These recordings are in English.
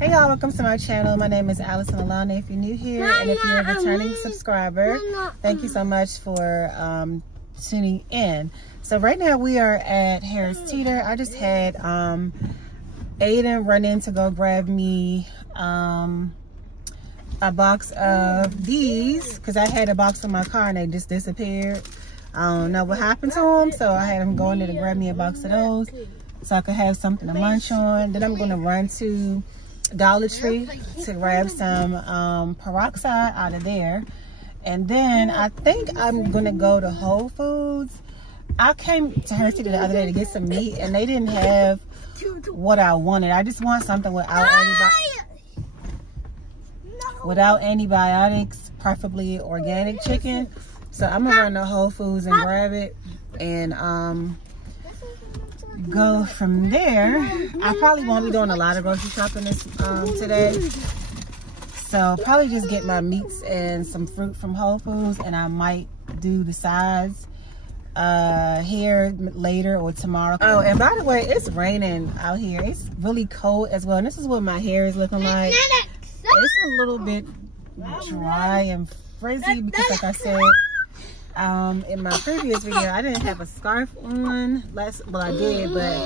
Hey y'all, welcome to my channel. My name is Allison Alanna. If you're new here and if you're a returning subscriber, thank you so much for tuning in. So right now we are at Harris Teeter. I just had Aiden run in to go grab me a box of these because I had a box in my car and they just disappeared. I don't know what happened to them, so I had him go in there to grab me a box of those so I could have something to munch on. Then I'm going to run to Dollar Tree to grab some peroxide out of there. And then I think I'm going to go to Whole Foods. I came to Harris Teeter the other day to get some meat and they didn't have what I wanted. I just want something without antibiotics, preferably organic chicken. So I'm gonna run to Whole Foods and grab it and go from there. I probably won't be doing a lot of grocery shopping this today. So probably just get my meats and some fruit from Whole Foods, and I might do the sides here later or tomorrow. Oh, and by the way, it's raining out here. It's really cold as well. And this is what my hair is looking like. It's a little bit dry and frizzy because, like I said in my previous video, I didn't have a scarf on. Well, I did, but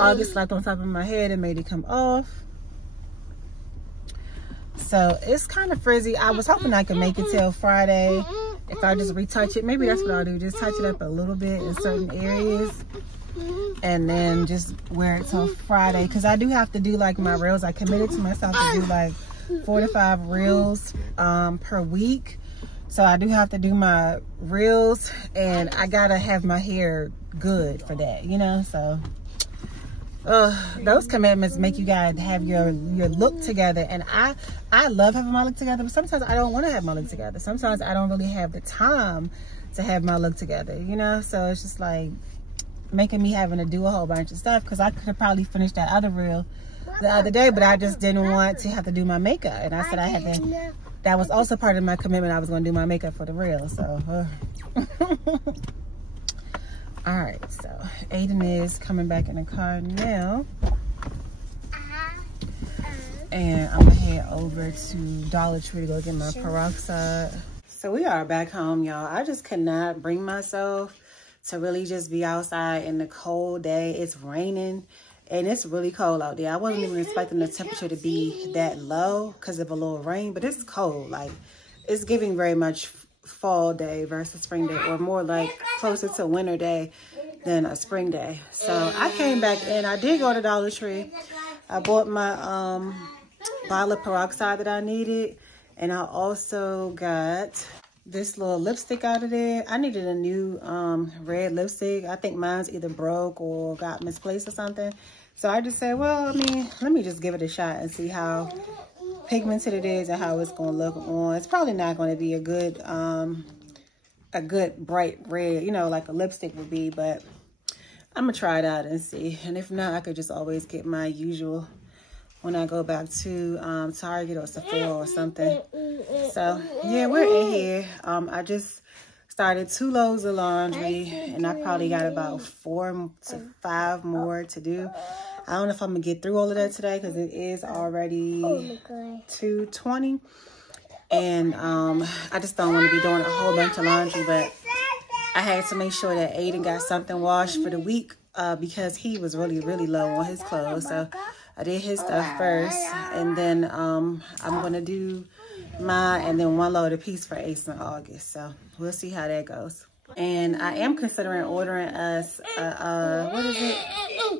August slapped on top of my head and made it come off. So it's kind of frizzy. I was hoping I could make it till Friday if I just retouch it. Maybe that's what I'll do, just touch it up a little bit in certain areas and then just wear it till Friday, because I do have to do like my reels. I committed to myself to do like 4 to 5 reels per week. So I do have to do my reels, and I gotta have my hair good for that, you know. So those commitments make you guys have your look together, and I love having my look together, but sometimes I don't want to have my look together. Sometimes I don't really have the time to have my look together, you know. So it's just like making me having to do a whole bunch of stuff, because I could have probably finished that other reel the other day, but I just didn't want to have to do my makeup, and I said I had to. That was also part of my commitment. I was going to do my makeup for the reel. So all right, so Aiden is coming back in the car now, and I'm gonna head over to Dollar Tree to go get my peroxide. So we are back home, y'all. I just could not bring myself to really just be outside in the cold day. It's raining and it's really cold out there. I wasn't even expecting the temperature to be that low because of a little rain, but it's cold. Like, it's giving very much fall day versus spring day, or more like closer to winter day than a spring day. So I came back in. I did go to Dollar Tree. I bought my bottle of peroxide that I needed, and I also got this little lipstick out of there. I needed a new red lipstick. I think mine's either broke or got misplaced or something. So I just said, well, I mean, let me just give it a shot and see how pigmented it is and how it's going to look on. It's probably not going to be a good bright red, you know, like a lipstick would be, but I'm going to try it out and see. And if not, I could just always get my usual when I go back to Target or Sephora or something. So yeah, we're in here. I just started 2 loads of laundry, and I probably got about 4 to 5 more to do. I don't know if I'm gonna get through all of that today because it is already 2:20, and I just don't want to be doing a whole bunch of laundry, but I had to make sure that Aiden got something washed for the week because he was really low on his clothes. So I did his stuff first, and then I'm gonna do mine, and then 1 load apiece for Ace in August. So we'll see how that goes. And I am considering ordering us what is it,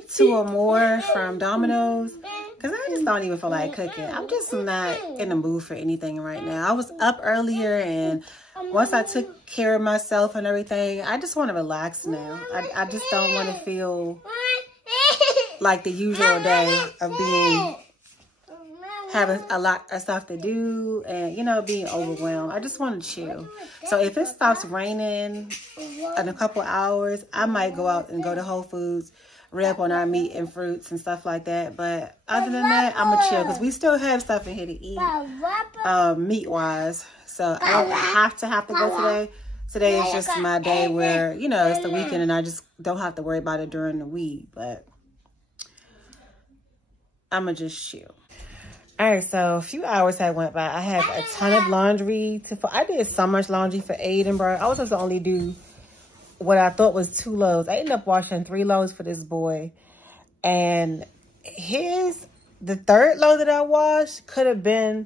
2 or more from Domino's, because I just don't even feel like cooking. I'm just not in the mood for anything right now. I was up earlier, and once I took care of myself and everything, I just want to relax now. I just don't want to feel like the usual day of having a lot of stuff to do and, you know, being overwhelmed. I just want to chill. So if it stops raining in a couple hours, I might go out and go to Whole Foods, rep on our meat and fruits and stuff like that. But other than that, I'm going to chill because we still have stuff in here to eat meat-wise. So I don't have to go today. Today is just my day where, you know, it's the weekend and I just don't have to worry about it during the week. But I'm going to just chill. All right, so a few hours had went by. I have a ton of laundry to fold. I did so much laundry for Aiden, bro. I was supposed to only do what I thought was 2 loads. I ended up washing 3 loads for this boy. And the 3rd load that I washed should have been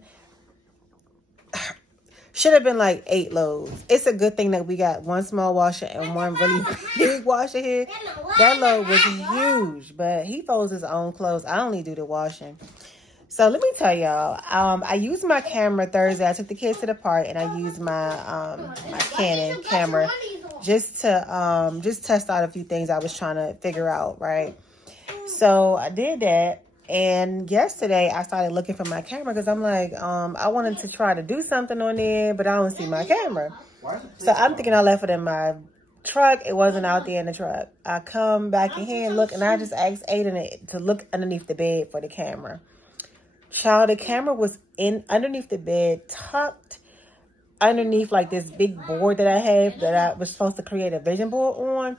like 8 loads. It's a good thing that we got 1 small washer and 1 really big washer here. That load was huge, but he folds his own clothes. I only do the washing. So let me tell y'all, I used my camera Thursday. I took the kids to the park and I used my my Canon camera just to test out a few things I was trying to figure out, right? So I did that, and yesterday I started looking for my camera because I'm like, I wanted to try to do something on there, but I don't see my camera. So I'm thinking I left it in my truck. It wasn't out there in the truck. I come back in here and look, and I just asked Aiden to look underneath the bed for the camera. Child, the camera was underneath the bed, tucked underneath like this big board that I have that I was supposed to create a vision board on.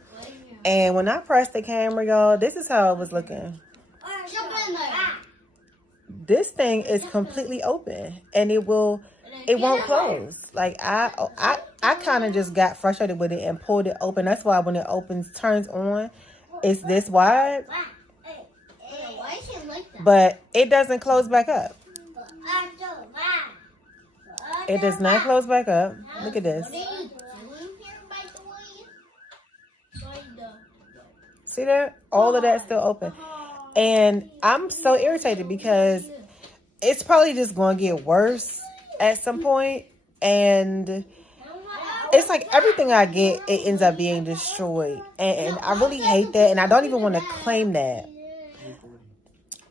And when I pressed the camera, y'all, this is how it was looking. This thing is completely open, and it won't close. Like I kind of just got frustrated with it and pulled it open. That's why when it turns on, it's this wide. But it doesn't close back up. It does not close back up. Look at this. See that? All of that's still open. And I'm so irritated because it's probably just going to get worse at some point. And it's like everything I get, it ends up being destroyed. And I really hate that. And I don't even want to claim that.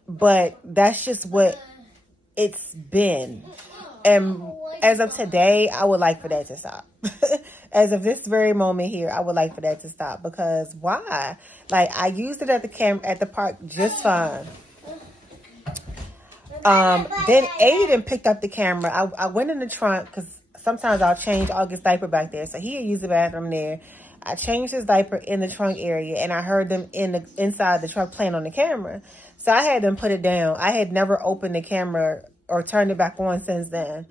But that's just what it's been. And as of today, I would like for that to stop. As of this very moment here, I would like for that to stop. Because why? Like, I used it at the park just fine. Then Aiden picked up the camera. I went in the trunk because sometimes I'll change August's diaper back there. So he had used the bathroom there. I changed his diaper in the trunk area, and I heard them inside the truck playing on the camera. So I had them put it down. I had never opened the camera or turned it back on since then.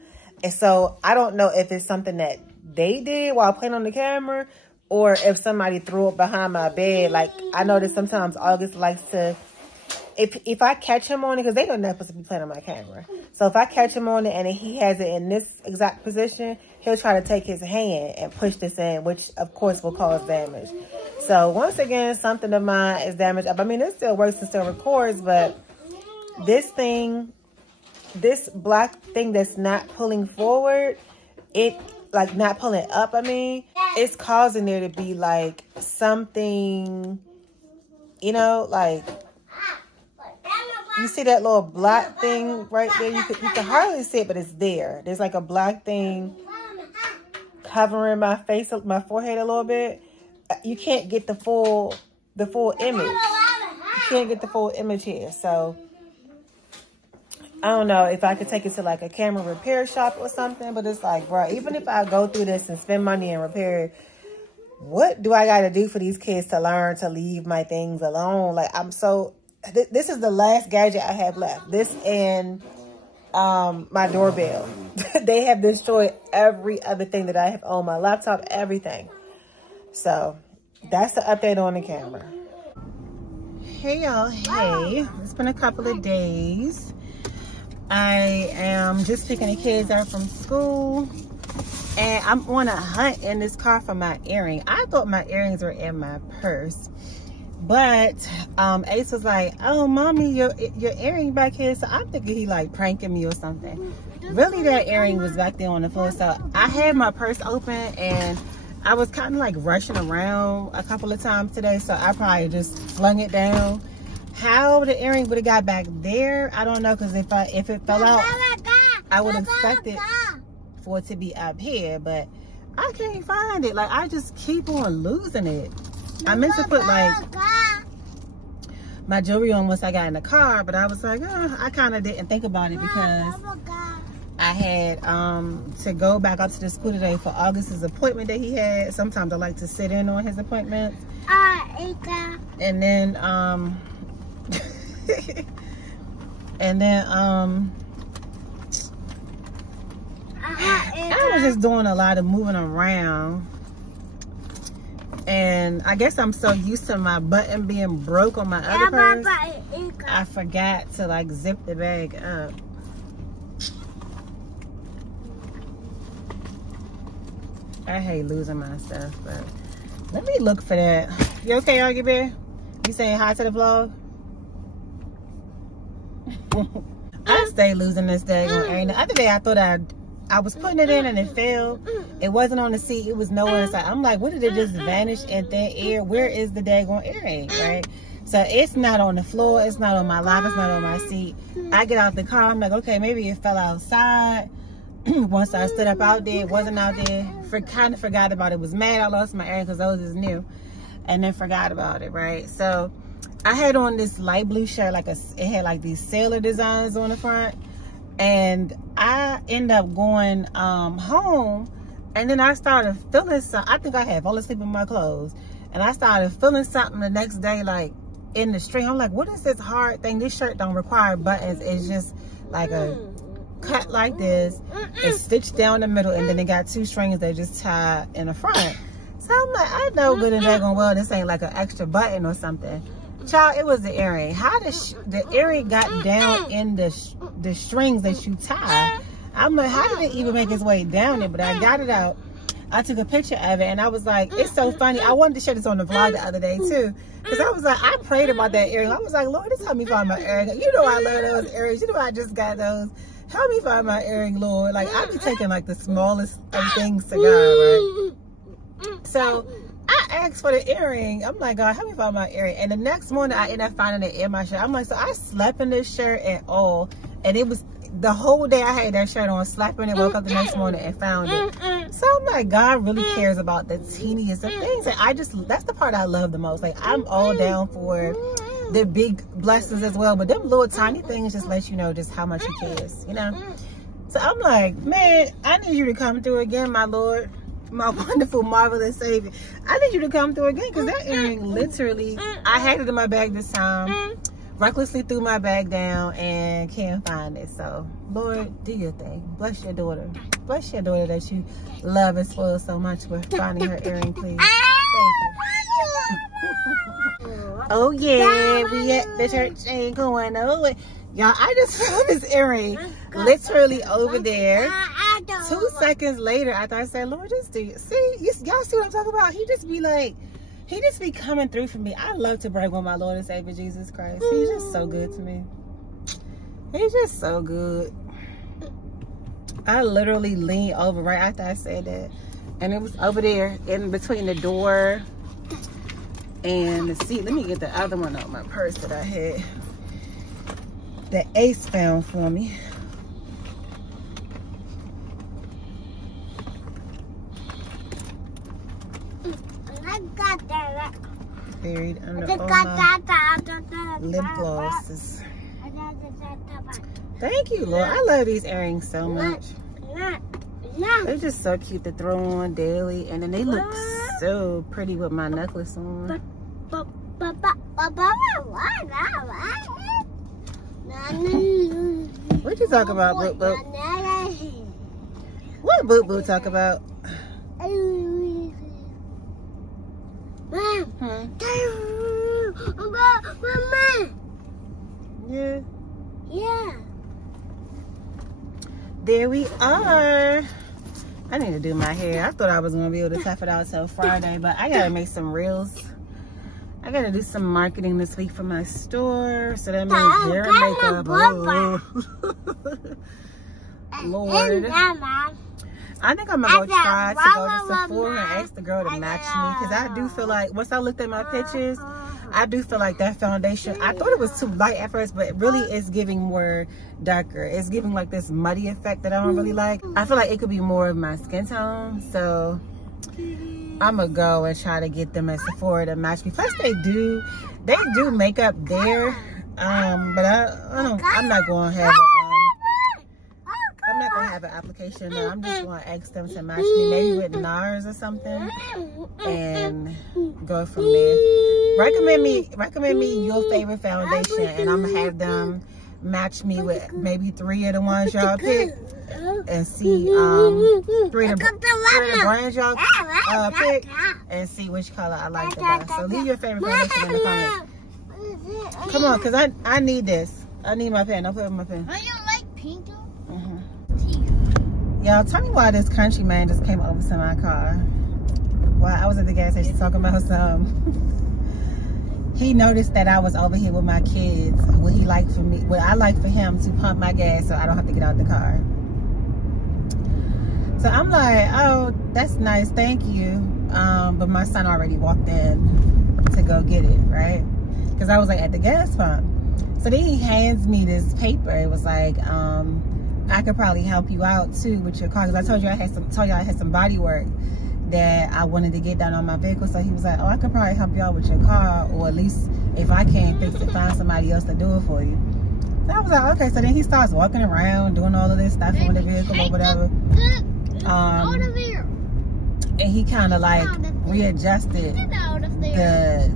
And so I don't know if it's something that they did while playing on the camera, or if somebody threw it behind my bed. Like, I notice sometimes August likes to, if I catch him on it, because they don't know supposed to be playing on my camera. So if I catch him on it and he has it in this exact position, he'll try to take his hand and push this in, which of course will cause damage. So once again, something of mine is damaged. I mean, it still works and still records, but this black thing that's not pulling forward, like not pulling up, I mean, it's causing there to be like something, you know, like, you see that little black thing right there? You can hardly see it, but it's there. There's like a black thing covering my face, my forehead a little bit. You can't get the full image. You can't get the full image here. So I don't know if I could take it to like a camera repair shop or something, but it's like, bro, even if I go through this and spend money and repair it, what do I got to do for these kids to learn to leave my things alone? Like, this is the last gadget I have left. This and my doorbell. They have destroyed every other thing that I have on my laptop, everything. So that's the update on the camera. Hey y'all, hey. It's been a couple of days. I am just picking the kids up from school, and I'm on a hunt in this car for my earring. I thought my earrings were in my purse, but Ace was like, oh mommy, your earring back here. So I'm thinking he like pranking me or something. Really, that earring was back there on the floor. So I had my purse open, and I was kind of like rushing around a couple of times today, so I probably just flung it down. How the earring would have got back there, I don't know, because if it fell out, I would expect it for it to be up here, but I can't find it. Like, I just keep on losing it. I meant to put like my jewelry on once I got in the car, but I was like, oh, I kind of didn't think about it because I had to go back up to the school today for August's appointment that he had. Sometimes I like to sit in on his appointments. And then I was just doing a lot of moving around. And I guess I'm so used to my button being broke on my other purse, I forgot to like zip the bag up. I hate losing my stuff, but let me look for that. You okay, Argy Bear? You saying hi to the vlog? I stay losing this day on air. The other day I thought I was putting it in and it fell. It wasn't on the seat. It was nowhere inside. I'm like, what did it just vanish in thin air? Where is the daggone earring, right? So it's not on the floor. It's not on my lap. It's not on my seat. I get out the car. I'm like, okay, maybe it fell outside. Once I stood up out there, it wasn't out there. Kind of forgot about it. Was mad I lost my earring because those is new. And then forgot about it, right? So I had on this light blue shirt. It had like these sailor designs on the front. And I ended up going home, and then I started feeling something. I think I had fallen asleep in my clothes, and I started feeling something the next day, like in the string. I'm like, what is this hard thing? This shirt don't require buttons. It's just like a cut like this. It's stitched down the middle, and then it got 2 strings that just tie in the front. So I'm like, I know good and daggone well this ain't like an extra button or something. Child, it was the earring. How the earring got down in the strings that you tie? I'm like, how did it even make its way down there? But I got it out. I took a picture of it, and I was like, it's so funny. I wanted to share this on the vlog the other day too, because I was like, I prayed about that earring. I was like, Lord, just help me find my earring. You know I love those earrings. You know I just got those. Help me find my earring, Lord. Like, I be taking like the smallest of things to God, right? So I asked for the earring. I'm like, God, help me find my earring. And the next morning, I ended up finding it in my shirt. I'm like, so I slept in this shirt and all. And it was the whole day I had that shirt on, slept in it, woke up the next morning and found it. So I'm like, God really cares about the teeniest of things. And that's the part I love the most. Like, I'm all down for the big blessings as well. But them little tiny things just let you know just how much he cares, you know? So I'm like, man, I need you to come through again, my Lord. My wonderful, marvelous Savior. I need you to come through again, because that earring literally, I had it in my bag this time, recklessly threw my bag down and can't find it. So, Lord, do your thing. Bless your daughter. Bless your daughter that you love and spoil so much with finding her earring, please. Thank you. Oh, yeah, we at the church ain't going nowhere. Y'all, I just found this earring literally over there. 2 seconds later, after I said, Lord, just do you see? Y'all see what I'm talking about? He just be coming through for me. I love to brag on my Lord and Savior Jesus Christ. He's just so good to me. He's just so good. I literally leaned over right after I said that, and it was over there in between the door and the seat. Let me get the other one out of my purse that I had. The Ace found for me. Buried under all my lip glosses. Thank you, Lord. I love these earrings so much. They're just so cute to throw on daily, and then they look so pretty with my necklace on. What you talk about, Boop Boop? What Boop Boop talk about? Yeah. Yeah. There we are. I need to do my hair. I thought I was gonna be able to tough it out till Friday, but I gotta make some reels. I gotta do some marketing this week for my store, so that means hair and makeup. Oh. Lord. I think I'm gonna go try to go to Sephora and ask the girl to match me, because I do feel like, once I looked at my pictures, I do feel like that foundation, I thought it was too light at first, but really it's giving more darker. It's giving like this muddy effect that I don't really like. I feel like it could be more of my skin tone, so I'm gonna go and try to get them at Sephora to match me. Plus they do makeup there, but I'm not gonna have I'm not gonna have an application. No, I'm just gonna ask them to match me, maybe with NARS or something, and go from there. Recommend me your favorite foundation, and I'm gonna have them match me with maybe 3 of the ones y'all pick, and see 3 of the brands y'all pick, and see which color I like the best. So leave your favorite foundation in the comments. Come on, because I need this. I need my pen. Don't put it in my pen. I don't like pink. Y'all, tell me why this country man just came over to my car while I was at the gas station talking about some. He noticed that I was over here with my kids. What he like for me, what I like for him to pump my gas so I don't have to get out the car. So I'm like, oh, that's nice, thank you. But my son already walked in to go get it, right? Because I was like at the gas pump. So then he hands me this paper. It was like, I could probably help you out too with your car, because I told you I had some body work that I wanted to get done on my vehicle. So he was like, oh, I could probably help you out with your car, or at least if I can't fix it, find somebody else to do it for you. So I was like, okay. So then he starts walking around doing all of this stuff on the vehicle or whatever. And he kind of like readjusted the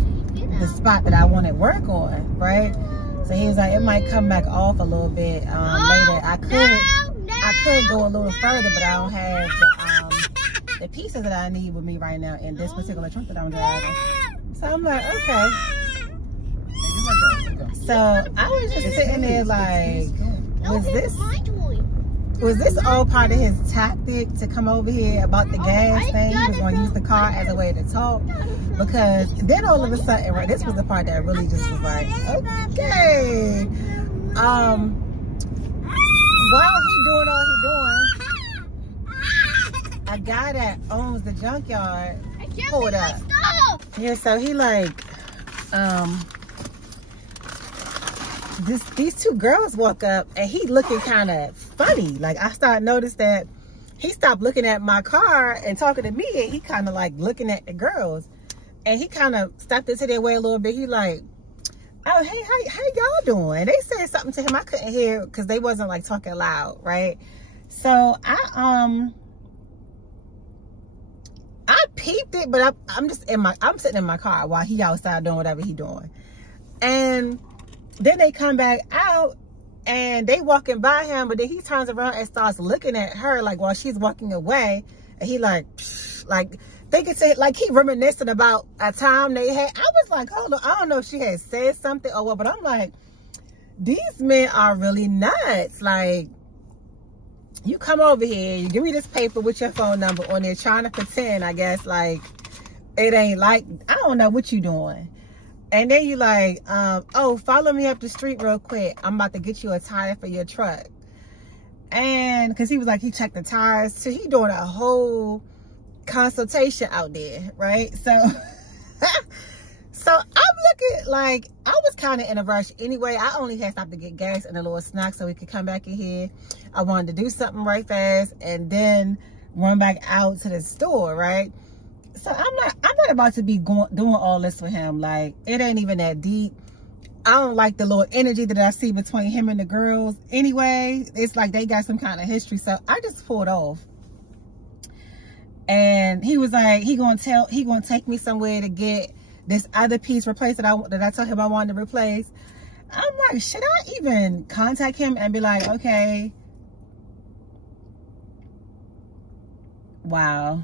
spot that I wanted work on, right? So he was like, it might come back off a little bit later. I could go a little further, but I don't have the pieces that I need with me right now in this particular trunk that I'm driving. So I'm like, okay. So I was just sitting there like, was this all part of his tactic to come over here about the gas thing? He was going to use the car as a way to talk. Because then all of a sudden, right, this was the part that really just was like, okay. While he doing all he doing, a guy that owns the junkyard pulled up. Yeah, so he like, these 2 girls walk up and he looking kind of funny. Like I started notice that he stopped looking at my car and talking to me, and he kind of like looking at the girls, and he kind of stepped into their way a little bit. He like, oh, hey, how y'all doing? They said something to him I couldn't hear because they wasn't like talking loud, right? So I peeped it, but I'm sitting in my car while he outside doing whatever he doing. And then they come back out and they walking by him, but then he turns around and starts looking at her like while she's walking away, and he like they could say like he reminiscing about a time they had. I was like, hold on, I don't know if she had said something or what, but I'm like, these men are really nuts. Like, you come over here, you give me this paper with your phone number on there, trying to pretend, I guess, like it ain't like, I don't know what you doing. And then you like, oh, follow me up the street real quick. I'm about to get you a tire for your truck. And because he was like, he checked the tires. So he doing a whole consultation out there, right? So, so I'm looking like, I was kind of in a rush anyway. I only had stopped to get gas and a little snack so we could come back in here. I wanted to do something right fast and then run back out to the store, right? So I'm not about to be doing all this with him. Like, it ain't even that deep. I don't like the little energy that I see between him and the girls. Anyway, it's like they got some kind of history. So I just pulled off. And he was like, he gonna take me somewhere to get this other piece replaced that I told him I wanted to replace. I'm like, should I even contact him and be like, okay, wow.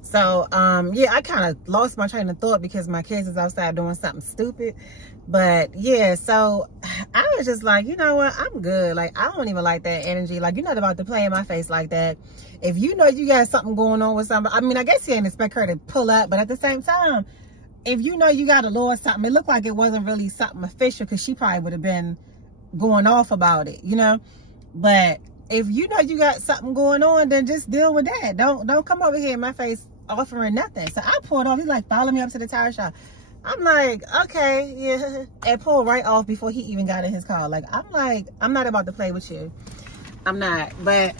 So, yeah, I kind of lost my train of thought because my kids is outside doing something stupid. But, yeah, so I was just like, you know what? I'm good. Like, I don't even like that energy. Like, you're not about to play in my face like that. If you know you got something going on with somebody, I mean, I guess you ain't expect her to pull up. But at the same time, if you know you got a law or something, it looked like it wasn't really something official because she probably would have been going off about it, you know? But if you know you got something going on, then just deal with that. Don't come over here in my face offering nothing. So I pulled off. He's like, follow me up to the tire shop. I'm like, okay, yeah. And pulled right off before he even got in his car. Like, I'm like, I'm not about to play with you. I'm not. But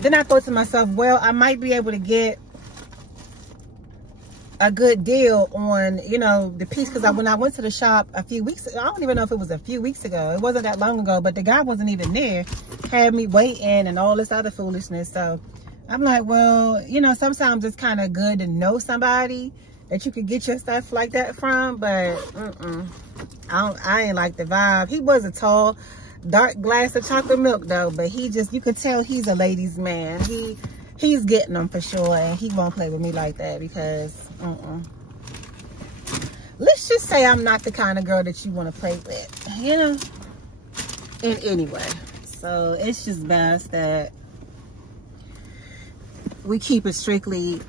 then I thought to myself, well, I might be able to get a good deal on, you know, the piece. Because when I went to the shop a few weeks ago, I don't even know if it was a few weeks ago. It wasn't that long ago, but the guy wasn't even there. Had me waiting and all this other foolishness. So I'm like, well, you know, sometimes it's kind of good to know somebody that you could get your stuff like that from, but I ain't like the vibe. He was a tall, dark glass of chocolate milk though, but he just, you could tell he's a ladies' man. He's getting them for sure, and he won't play with me like that because let's just say I'm not the kind of girl that you want to play with, you know, in any way. So it's just best that we keep it strictly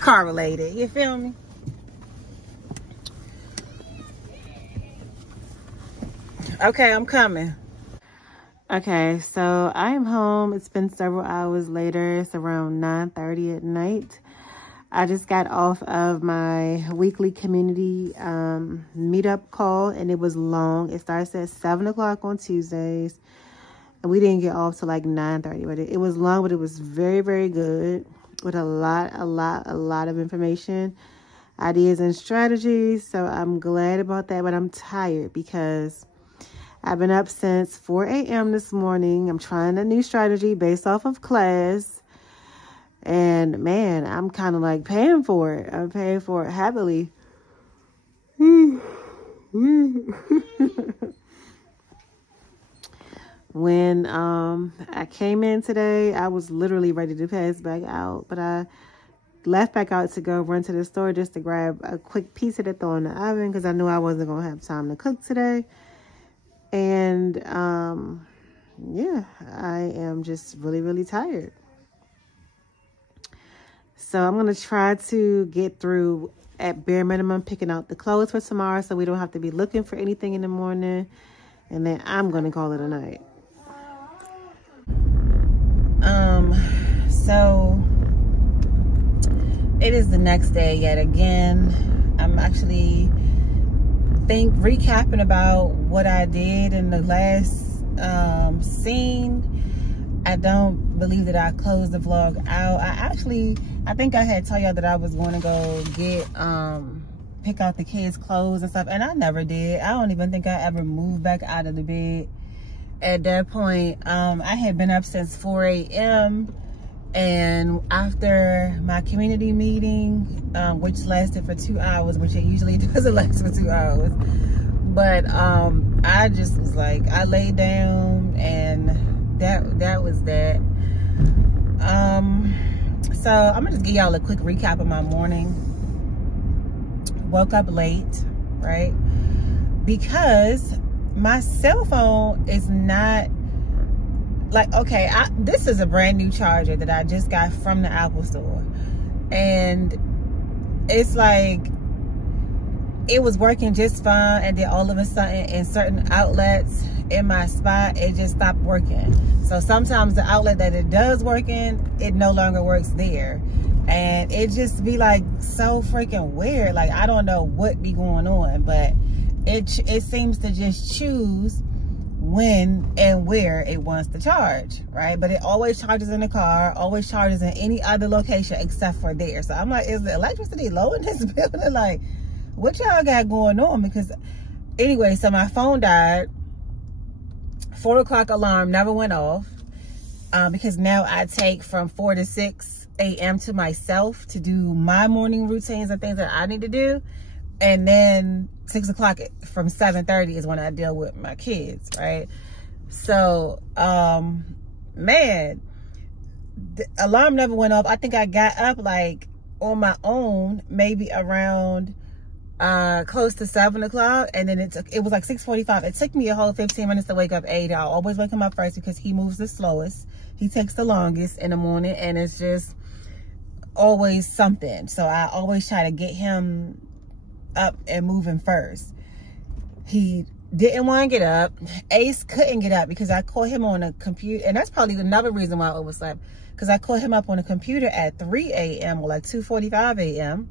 correlated, you feel me? Okay, I'm coming. Okay, so I am home. It's been several hours later. It's around 9:30 at night. I just got off of my weekly community meetup call, and it was long. It starts at 7 o'clock on Tuesdays, and we didn't get off till like 9:30. But it was long, but it was very, very good with a lot of information, ideas, and strategies. So I'm glad about that, but I'm tired because I've been up since 4 a.m. this morning. I'm trying a new strategy based off of class. And man, I'm kind of like paying for it. I'm paying for it heavily. When I came in today, I was literally ready to pass back out. But I left back out to go run to the store just to grab a quick pizza to throw in the oven because I knew I wasn't going to have time to cook today. And yeah, I am just really, really tired. So I'm going to try to get through at bare minimum picking out the clothes for tomorrow so we don't have to be looking for anything in the morning. And then I'm going to call it a night. So it is the next day yet again. I'm actually recapping about what I did in the last scene. I don't believe that I closed the vlog out. I think I had told y'all that I was going to go get pick out the kids' clothes and stuff, and I never did. I don't even think I ever moved back out of the bed at that point. I had been up since 4 a.m. and after my community meeting, which lasted for 2 hours, which it usually doesn't last for 2 hours, but I just was like, I laid down and that was that. So I'm gonna just give y'all a quick recap of my morning. Woke up late, right? Because my cell phone is not like, okay, this is a brand new charger that I just got from the Apple store, and it's like it was working just fine, and then all of a sudden in certain outlets in my spot it just stopped working. So sometimes the outlet that it does work in, it no longer works there, and it just be like so freaking weird. Like I don't know what be going on, but it seems to just choose when and where it wants to charge, right? But it always charges in the car, always charges in any other location except for there. So I'm like, is the electricity low in this building? Like, what y'all got going on? Because anyway, so my phone died. 4 o'clock alarm never went off because now I take from 4 to 6 a.m. to myself to do my morning routines and things that I need to do. And then 6 o'clock from 7:30 is when I deal with my kids, right? So, man, the alarm never went off. I think I got up like on my own, maybe around close to 7 o'clock, and then it was like 6:45. It took me a whole 15 minutes to wake up. I always wake him up first because he moves the slowest. He takes the longest in the morning, and it's just always something. So I always try to get him up and moving first. He didn't want to get up. Ace couldn't get up because I called him on a computer, and that's probably another reason why I overslept, because I called him up on a computer at 3 a.m. or like 2:45 a.m.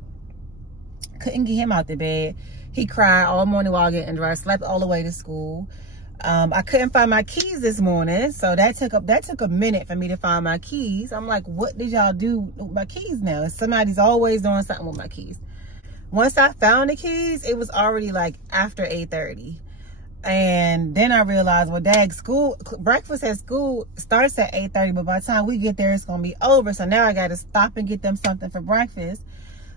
Couldn't get him out the bed. He cried all morning while getting dressed, slept all the way to school. I couldn't find my keys this morning, so that took a minute for me to find my keys. I'm like, what did y'all do with my keys now? Somebody's always doing something with my keys. Once I found the keys, it was already like after 8:30. And then I realized, well, breakfast at school starts at 8:30, but by the time we get there, it's going to be over. So now I got to stop and get them something for breakfast.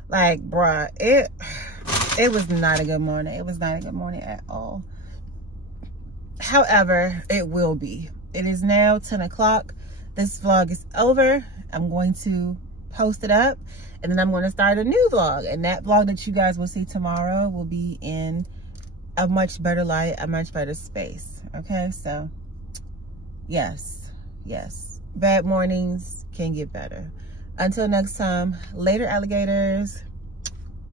Like, bruh, it was not a good morning. It was not a good morning at all. However, it will be. It is now 10 o'clock. This vlog is over. I'm going to post it up, and then I'm going to start a new vlog. And that vlog that you guys will see tomorrow will be in a much better light, a much better space. Okay, so yes. Bad mornings can get better. Until next time, later, alligators.